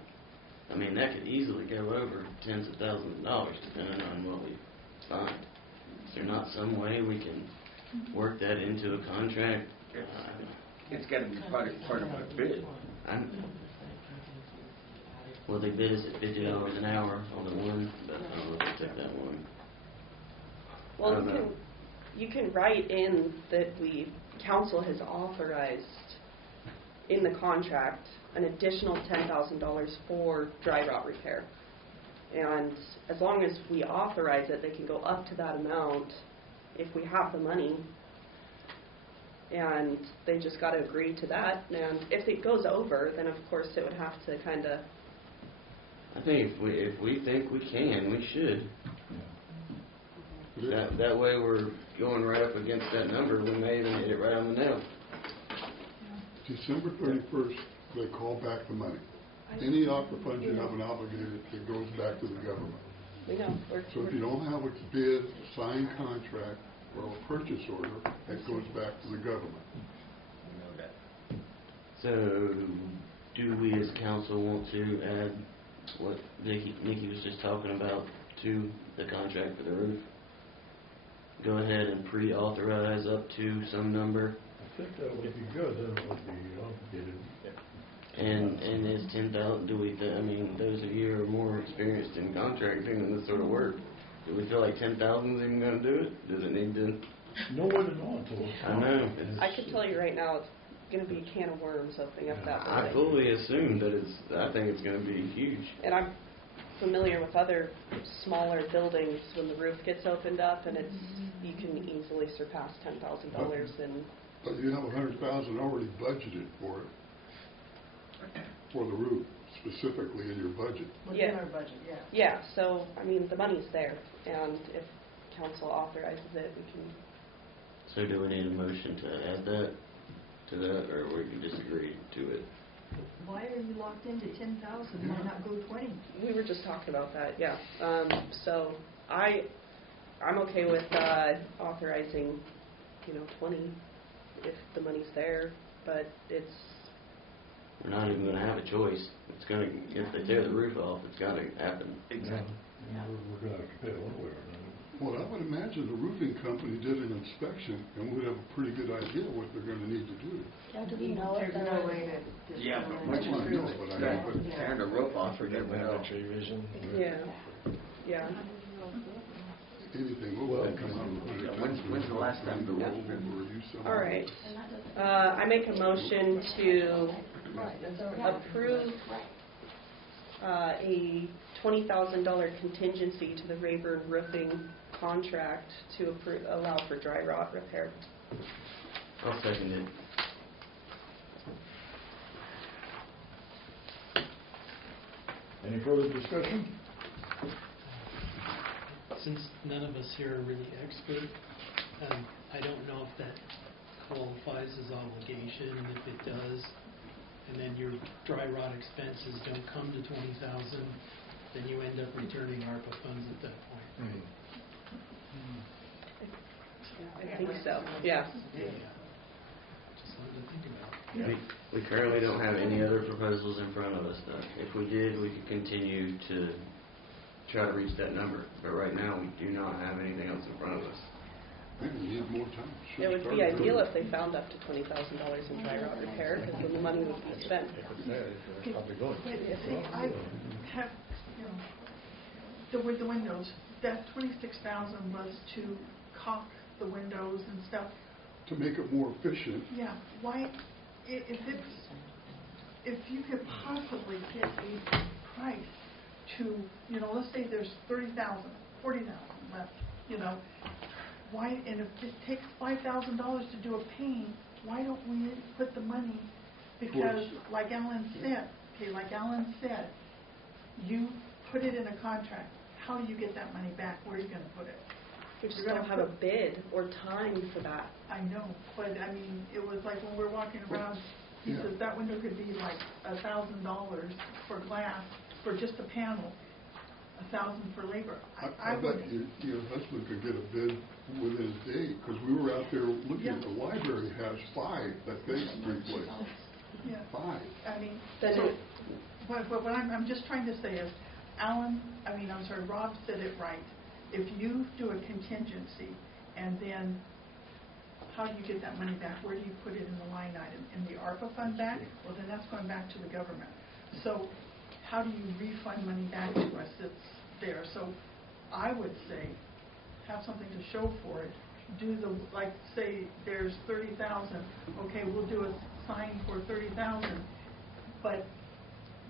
I mean, that could easily go over tens of thousands of dollars depending on what we find. Is there not some way we can work that into a contract? It's got to be part of our bid. Well, they bid us at $50 an hour on the one, but I don't know if they took that one. Well, you can write in that council has authorized in the contract an additional $10,000 for dry rot repair. And as long as we authorize it, they can go up to that amount if we have the money. And they just got to agree to that. And if it goes over, then of course it would have to kind of. I think if we think we can, we should. That way we're going right up against that number. We may even hit it right on the nail. December 31st, they call back the money. Any ARPA funds you haven't obligated, it goes back to the government. We know. So if you don't have a bid, signed contract, or a purchase order, it goes back to the government. So, do we as council want to add what Nikki was just talking about to the contract for the roof? Go ahead and pre-authorize up to some number? I think that would be good, then it would be obligated. And is 10,000, I mean, those of you who are more experienced in contracting and this sort of work, do we feel like 10,000 is even going to do it? Does it need to? No way to know until it's. I know. I could tell you right now, it's going to be a can of worms opening up that building. I fully assume that I think it's going to be huge. And I'm familiar with other smaller buildings when the roof gets opened up, and you can easily surpass $10,000 in. But you have $100,000 already budgeted for it, for the roof, specifically in your budget. Within our budget, yeah. Yeah, so, I mean, the money's there, and if council authorizes it, we can. So do we need a motion to add that to that, or we can just agree to it? Why are you locked into 10,000? Why not go 20? We were just talking about that, yeah. So I'm okay with authorizing, 20 if the money's there, but it's. We're not even going to have a choice. It's going to, if they tear the roof off, it's got to happen. Exactly. We're going to have to pay one way or another. Well, I would imagine the roofing company did an inspection and would have a pretty good idea what they're going to need to do. Yeah, do we know if There's there no is? way to. Yeah, but That's what I know, but I know, but tearing the roof off, forget mandatory vision. Yeah. anything will come out of it. When's the last time the roof All right. I make a motion to approve a $20,000 contingency to the Rayburn Roofing contract to allow for dry rot repair. I'll second it. Any further discussion? Since none of us here are really expert, I don't know if that qualifies as obligation, and if it does, and then your dry rot expenses don't come to 20,000, then you end up returning ARPA funds at that point. I think so, yeah. Just something to think about. We currently don't have any other proposals in front of us, though. If we did, we could continue to try to reach that number. But right now, we do not have anything else in front of us. We need more time. It would be ideal if they found up to $20,000 in dry rot repair, because then the money would be spent. I have, with the windows, that 26,000 was to caulk the windows and stuff. To make it more efficient. Yeah, why, if you could possibly get a price to, let's say there's 30,000, 40,000 left, why, and if it takes $5,000 to do a paint, why don't we put the money, because like Alan said, you put it in a contract, how do you get that money back? Where are you going to put it? We just don't have a bid or time for that. I know, but I mean, it was like when we're walking around, he says that window could be like $1,000 for glass, for just a panel, $1,000 for labor. I bet your husband could get a bid within a day, because we were out there looking at the library has 5 that they replaced. Yeah. 5. I mean, but what I'm just trying to say is, Rob said it right. If you do a contingency, and then how do you get that money back? Where do you put it in the line item? In the ARPA fund back? Well, then that's going back to the government. So how do you refund money back to us that's there? So I would say, have something to show for it. Do say there's 30,000. Okay, we'll do a sign for 30,000, but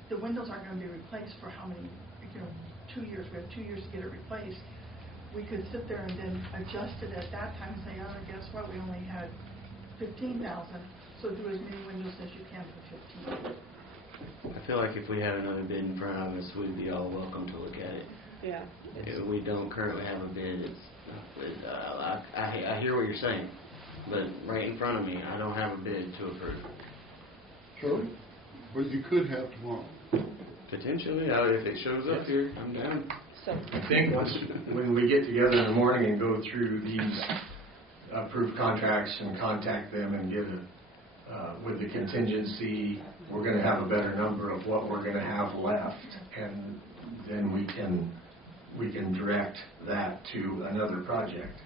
the windows aren't going to be replaced for how many, 2 years. We have 2 years to get it replaced. We could sit there and then adjust it at that time and say, oh, guess what, we only had 15,000, so do as many windows as you can for 15. I feel like if we had another bid in front of us, we'd be all welcome to look at it. Yeah. If we don't currently have a bid, I hear what you're saying, but right in front of me, I don't have a bid to approve. Shirley? But you could have tomorrow. Potentially, if it shows up here, I'm down. So, I think when we get together in the morning and go through these approved contracts and contact them and get with the contingency, we're going to have a better number of what we're going to have left, and then we can direct that to another project.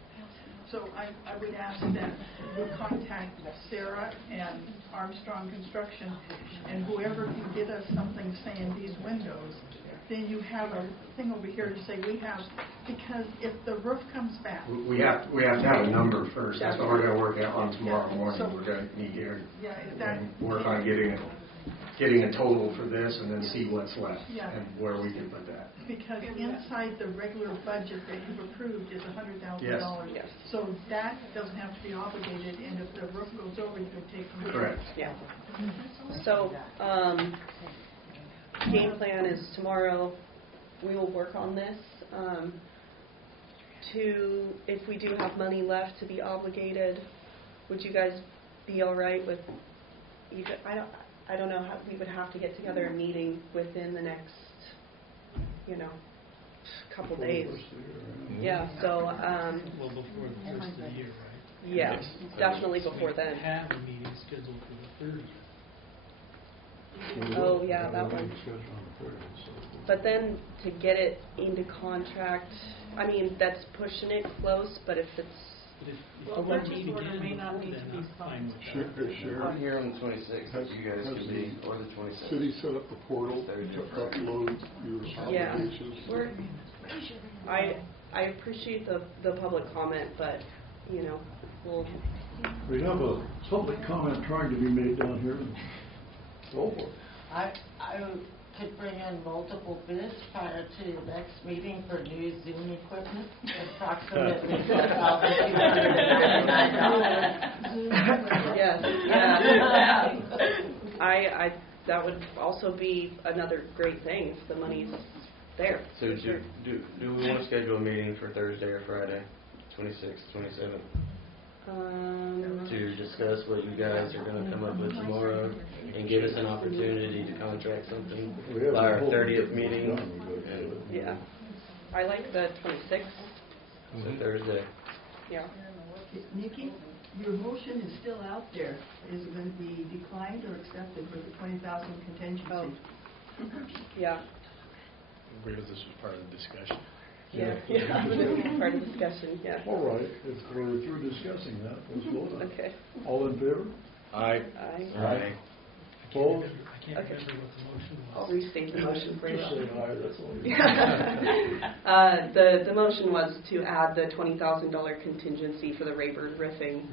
So I would ask that you contact Sarah and Armstrong Construction and whoever can get us something saying these windows, then you have a thing over here to say we have, because if the roof comes back. We have to have a number first. That's what we're going to work out on tomorrow morning. So- We're going to meet here Yeah, if that. and work on getting a total for this, and then see what's left Yeah. and where we can put that. Because inside the regular budget that you've approved is $100,000. Yes. So that doesn't have to be obligated, and if the roof goes over, you can take from. Correct. yeah. So, game plan is tomorrow, we will work on this. If we do have money left to be obligated, would you guys be all right with, I don't know, how we would have to get together a meeting within the next, couple days. Yeah, so, Well, before the first of the year, right? yeah, definitely before We then. have a meeting scheduled for the 30th. Oh, yeah, that one. But then to get it into contract, I mean, that's pushing it close, but if it's, But if Well, we're purchase meeting order again may not before need to then, be I'm fine with Sure, that. sure. I'm here on the 26th, Has- you guys has can be, the or the 26th. City set up a portal to upload your Yeah. obligations? I appreciate the public comment, but, we'll, We have a public comment trying to be made down here. Go for it. I could bring in multiple bids prior to the next meeting for new Zoom equipment, approximately $4,299. yes, yeah. That would also be another great thing if the money's there. So do we want to schedule a meeting for Thursday or Friday, 26th, 27th, to discuss what you guys are going to come up with tomorrow and give us an opportunity to contract something We have by our a whole- 30th meeting? Yeah. I like the 26th, So Thursday. yeah. Nikki, your motion is still out there. Is it going to be declined or accepted with the 20,000 contingency? Oh. Yeah. Because this was part of the discussion. Yeah. Part of the discussion, yeah. All right, if we're through discussing that, let's vote on it. Okay. All in favor? Aye. Aye. Opposed? I can't Okay. remember what the motion I'll was. restate the motion for you. Just say aye, that's all you The motion was to add the $20,000 contingency for the Rayburn roofing.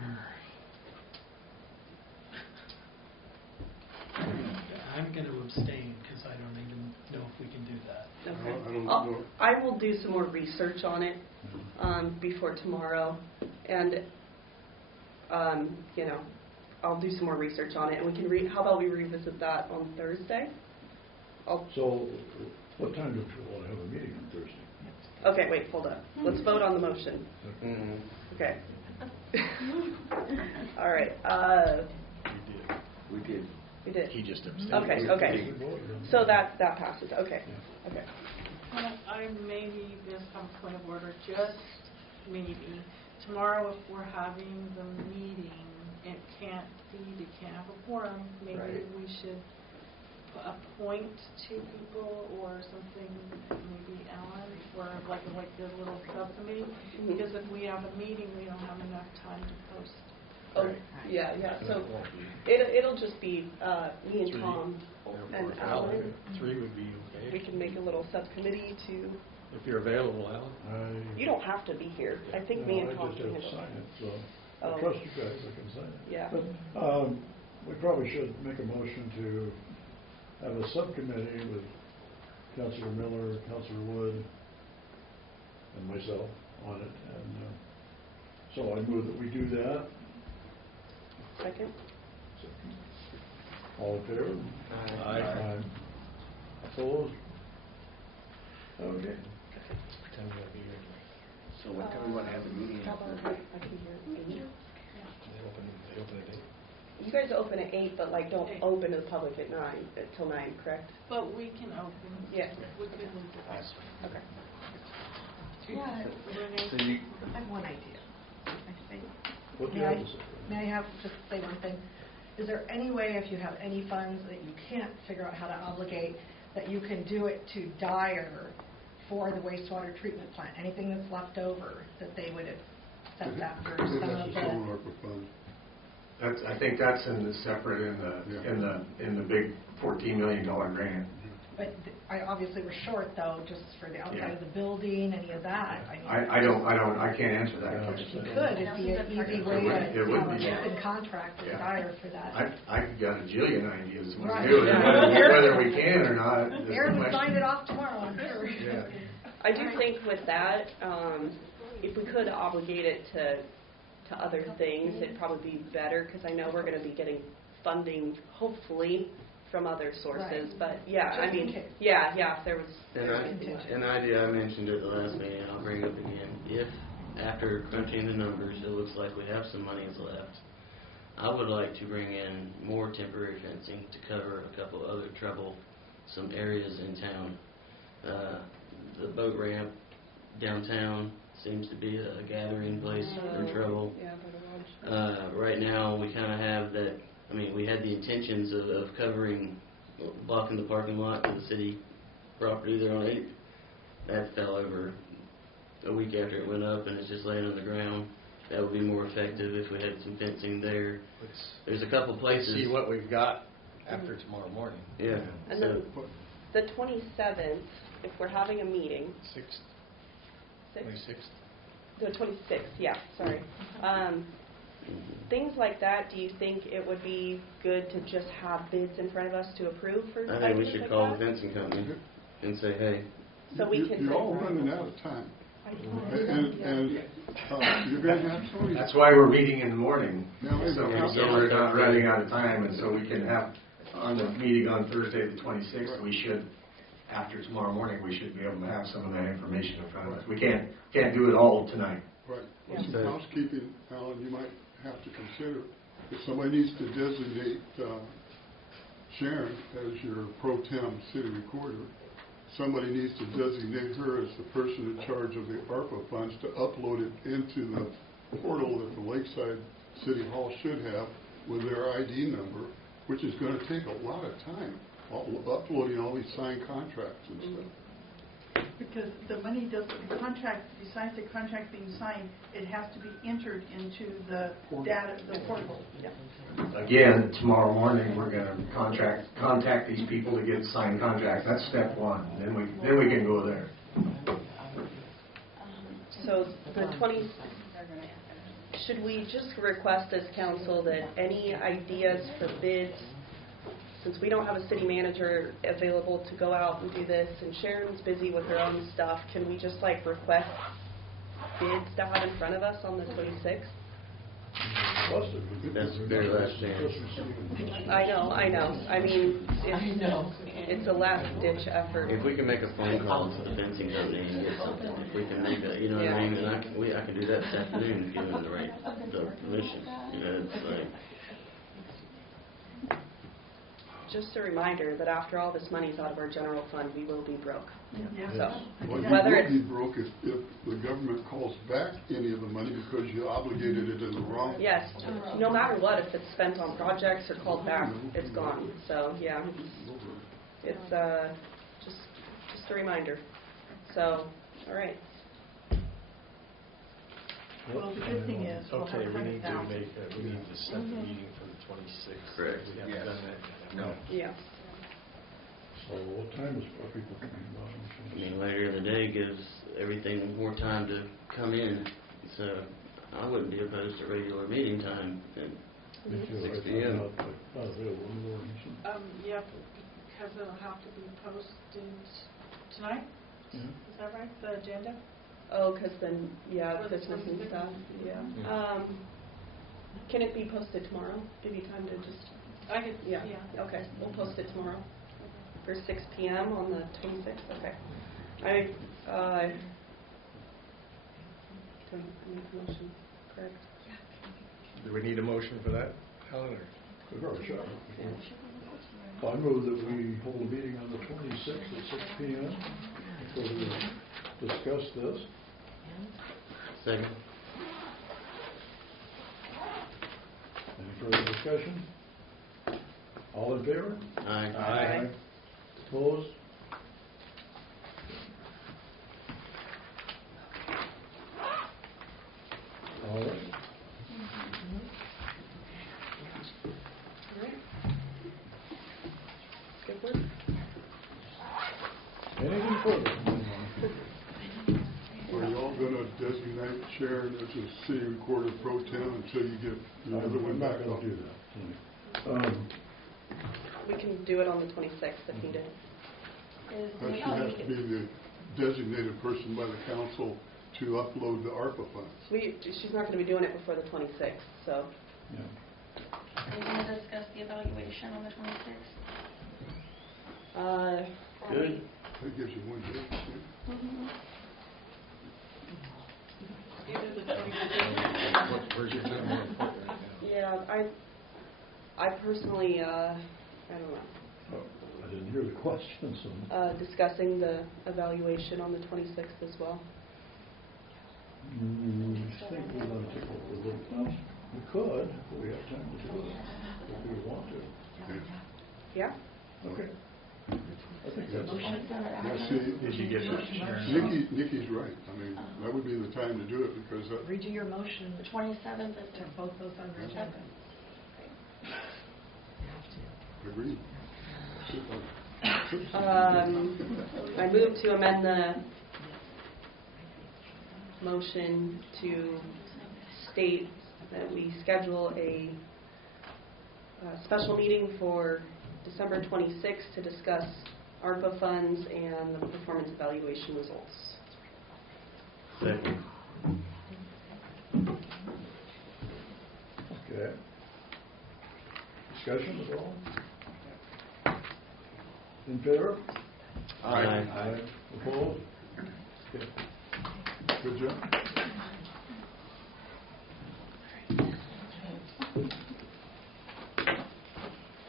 I'm going to abstain because I don't even know if we can do that. Okay. I don't I'll- know. I will do some more research on it before tomorrow, and I'll do some more research on it, and we can how about we revisit that on Thursday? So, what time do you want to have a meeting on Thursday? Okay, wait, hold up. Let's vote on the motion. Mhm. Okay. All right. We did. We did. He just abstained. Okay. So that passes. Okay. Okay. I may need this on point of order, just maybe. Tomorrow, if we're having the meeting, it can't have a quorum, maybe Right. we should appoint two people or something, maybe Ellen, for like the little subcommittee, because if we have a meeting, we don't have enough time to post. Oh, yeah. So it'll just be me and Tom and Alan. 3 would be We okay. can make a little subcommittee to. If you're available, Alan. You don't have to be here. I think me and Tom I can just handle have to sign it. it, so I Oh. trust you guys, I can sign it. Yeah. But we probably should make a motion to have a subcommittee with Councilor Miller, Councilor Wood, and myself on it. And so I move that we do that. Second. All in favor? Aye. Opposed? Okay. Pretend we'll be here. So what time we want to have the meeting? How about I can hear 8? They open at 8. You guys open at 8, but like don't 8. open to the public at 9, till 9, correct? But we can open. Yeah. We could move the rest. Okay. Yeah. So you, I have one idea. I think. What do May you have I, to say? may I have, just say one thing? Is there any way, if you have any funds that you can't figure out how to obligate, that you can do it to Dyer for the wastewater treatment plant? Anything that's left over, that they would accept that for It some has of its own the... ARPA fund. I think that's in the separate, in the big $14 million grant. But I obviously we're short, though, just for the outside of the building, any of that. I can't answer that If question. you could, it'd be an easy way to, It would have be. an open contract with Yeah. Dyer for that. I got a jillion ideas what Right. to do with it, Yeah. whether we can or not. is the Aaron would question. sign it off tomorrow, I'm sure. Yeah. I do think with that, if we could obligate it to other things, it'd probably be better, because I know we're going to be getting funding, hopefully, from other sources. Right. But yeah, I Just in mean, case. yeah, if there was. An idea I mentioned at the last meeting, I'll bring up again. If, after crunching the numbers, it looks like we have some monies left, I would like to bring in more temporary fencing to cover a couple other troublesome areas in town. The boat ramp downtown seems to be a gathering place for trouble. Yeah, by the lodge. Right now, we kind of have that, we had the intentions of covering, blocking the parking lot to the city property there on 8th. That fell over a week after it went up, and it's just laying on the ground. That would be more effective if we had some fencing there. There's a couple places. See what we've got after tomorrow morning. Yeah. And then the 27th, if we're having a meeting. 26th. The 26th, yeah, sorry. Things like that, do you think it would be good to just have bids in front of us to approve for I think we items should like call that? the fencing company and say, hey, So we can. You're all running out of time. And you're going to have somebody. That's why we're meeting in the morning. Now, wait a So minute. we're not running out of time, and so we can have, on the meeting on Thursday the 26th, we should, after tomorrow morning, we should be able to have some of that information in front of us. We can't do it all tonight. Right. Well, Yeah. some housekeeping, Alan, you might have to consider. If somebody needs to designate Sharon as your pro tem city recorder, somebody needs to designate her as the person in charge of the ARPA funds to upload it into the portal that the Lakeside City Hall should have with their ID number, which is going to take a lot of time, uploading all these signed contracts and stuff. Because the money doesn't, the contract, besides the contract being signed, it has to be entered into the data, the portal. Yeah. Again, tomorrow morning, we're going to contact these people to get signed contracts. That's step one. Then we can go there. So the 20, should we just request as council that any ideas for bids, since we don't have a city manager available to go out and do this, and Sharon's busy with her own stuff, can we just request bids to have in front of us on the 26th? That's their last chance. I know. It's a last ditch effort. If we can make a phone call to the fencing company and get something, if we can make a, you know what I mean, then I can do that this afternoon if given the permission. It's like. Just a reminder that after all this money's out of our general fund, we will be broke. Yeah. So, Well, you whether will it's be broke if the government calls back any of the money because you obligated it in the wrong. yes, no matter what, if it's spent on projects or called back, it's gone. So yeah, it's just a reminder. So, all right. Well, the good thing is, we'll have Okay, we need to 100,000. we need to set the meeting for the 26th. Correct. We haven't Yes. done that. No. Yeah. So what time is for people coming about? Later in the day gives everything more time to come in. So I wouldn't be opposed to regular meeting time at 6 p.m. Yeah, because it'll have to be posted tonight? Yeah. Is that right, the agenda? Oh, because then, yeah, For the Christmas and 26th? stuff. Yeah. Can it be posted tomorrow? Give you time to just. I could, Yeah. yeah. Okay, we'll post it tomorrow for 6 p.m. on the 26th. Okay. I don't make a motion, correct? Do we need a motion for that, Helen? We've already shot it. I move that we hold a meeting on the 26th at 6 p.m. so we discuss this. Second. Any further discussion? All in favor? Aye. Opposed? All right. Good work. Anything further? Are you all gonna designate Sharon as a city recorder pro tem until you get the other one I'm back not up? going to do that. We can do it on the 26th if needed. She has to be the designated person by the council to upload the ARPA funds. She's not going to be doing it before the 26th, so. Yeah. Are you going to discuss the evaluation on the 26th? Good. That gives you 1 day. Mm-hmm. Either the 26th. Where's your time? Yeah, I personally, I don't know. Oh, I didn't hear the question, so. Discussing the evaluation on the 26th as well. I think we're going to take a little, well, we could, if we have time to do it, if we want to. Yeah? Okay. I think that's. Yeah, see, Did you get it? Nikki's right. I mean, that would be the time to do it because that, Redo your motion The 27th is to both those on the agenda. agreed. I move to amend the motion to state that we schedule a special meeting for December 26th to discuss ARPA funds and the performance evaluation results. Second. Okay. Discussion at all? In favor? Aye. Opposed? Okay. Good job.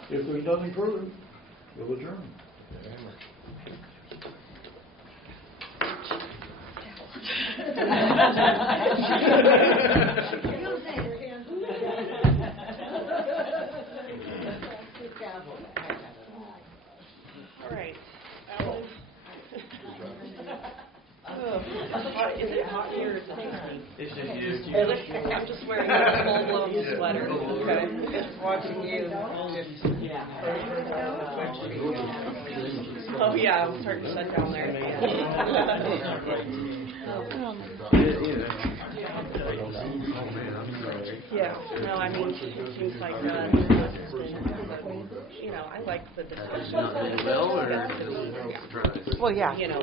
If there's nothing further, we'll adjourn. All right. Alan? Is it hot here or is it just me? It's just you. I'm just wearing a full-blown sweater, okay? Just watching you. Oh, yeah, I'm starting to shut down there. Yeah, no, I mean, it seems like, you know, I like the discussion. Not really well, or? Well, yeah. You know,